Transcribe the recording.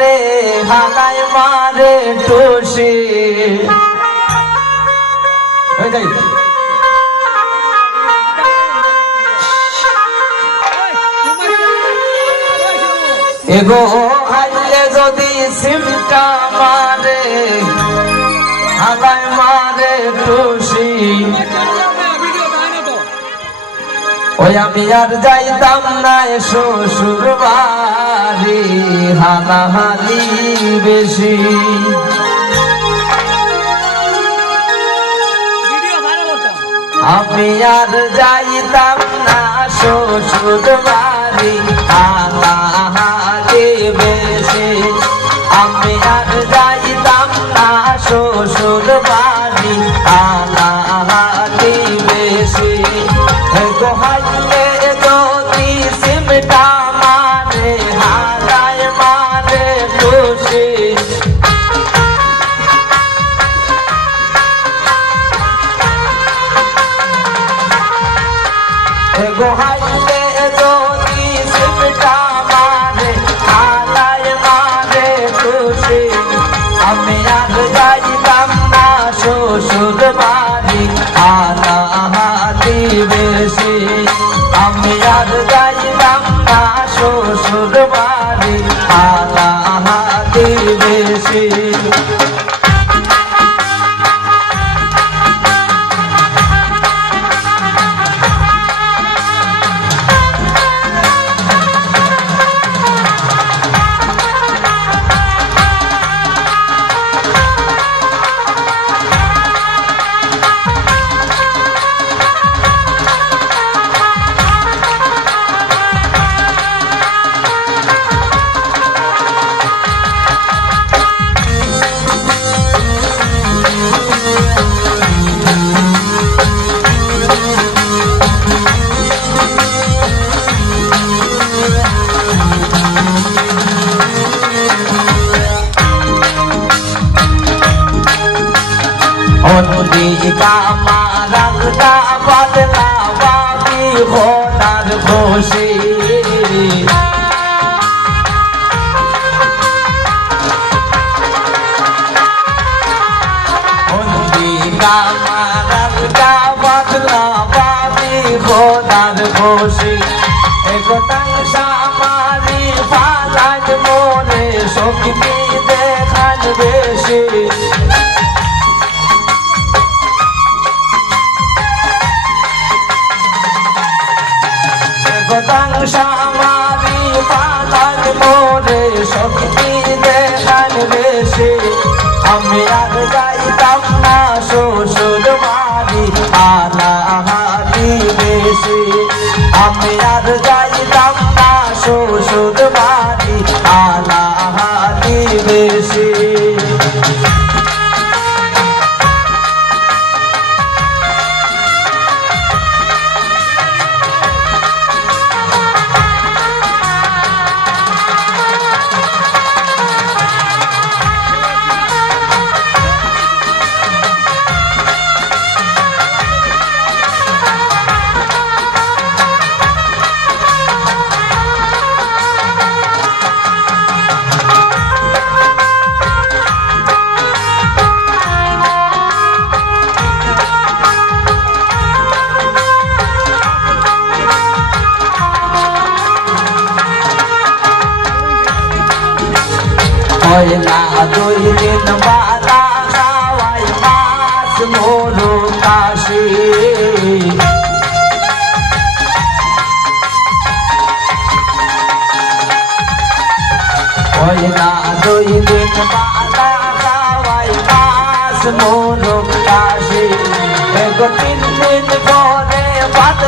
মারে হানায় মারে টুসি এগো হাইলে যদি সিমটা মারে হানায় মারে টুসি ওই আমি আর যাইতাম না শ্বশুর বাড়ি হানাহানি বেশি আমি আর যাইতাম না শ্বশুর বাড়ি হানাহানি বেশি আমি আর যাইতাম না শ্বশুর বাড়ি হানাহানি বেশি গোহাইলে যদি সিমটা মারে হানায় মারে টুসি গোহাইলে যদি সিমটা মারে হানায় মারে টুসি আমি আর যাইতাম না শ্বশুর বাড়ি হানাহানি বেশি আমি আর যাইতাম না শ্বশুর বাড়ি হানাহানি বেশি का मारंग का बदला बाकी होनर खुशी का मारंग का बदला बाकी होनर खुशी एक तंसा मारी फालाज मोरे शोकी देखान बेशी সামারি পালাজ মোরে শক্তি দেখান বেশি আমি আর যাইতাম না শ্বশুর বাড়ি হানাহানি বেশি আমি আর যাইতাম না শ্বশুর বাড়ি হানাহানি বেশি না দুই দিন বালা খাওয়াই মাছ মোরো কাশি ওই না দুই দিন বালা খাওয়াই মাছ মোরো কাশি 3 দিন পরে বাদ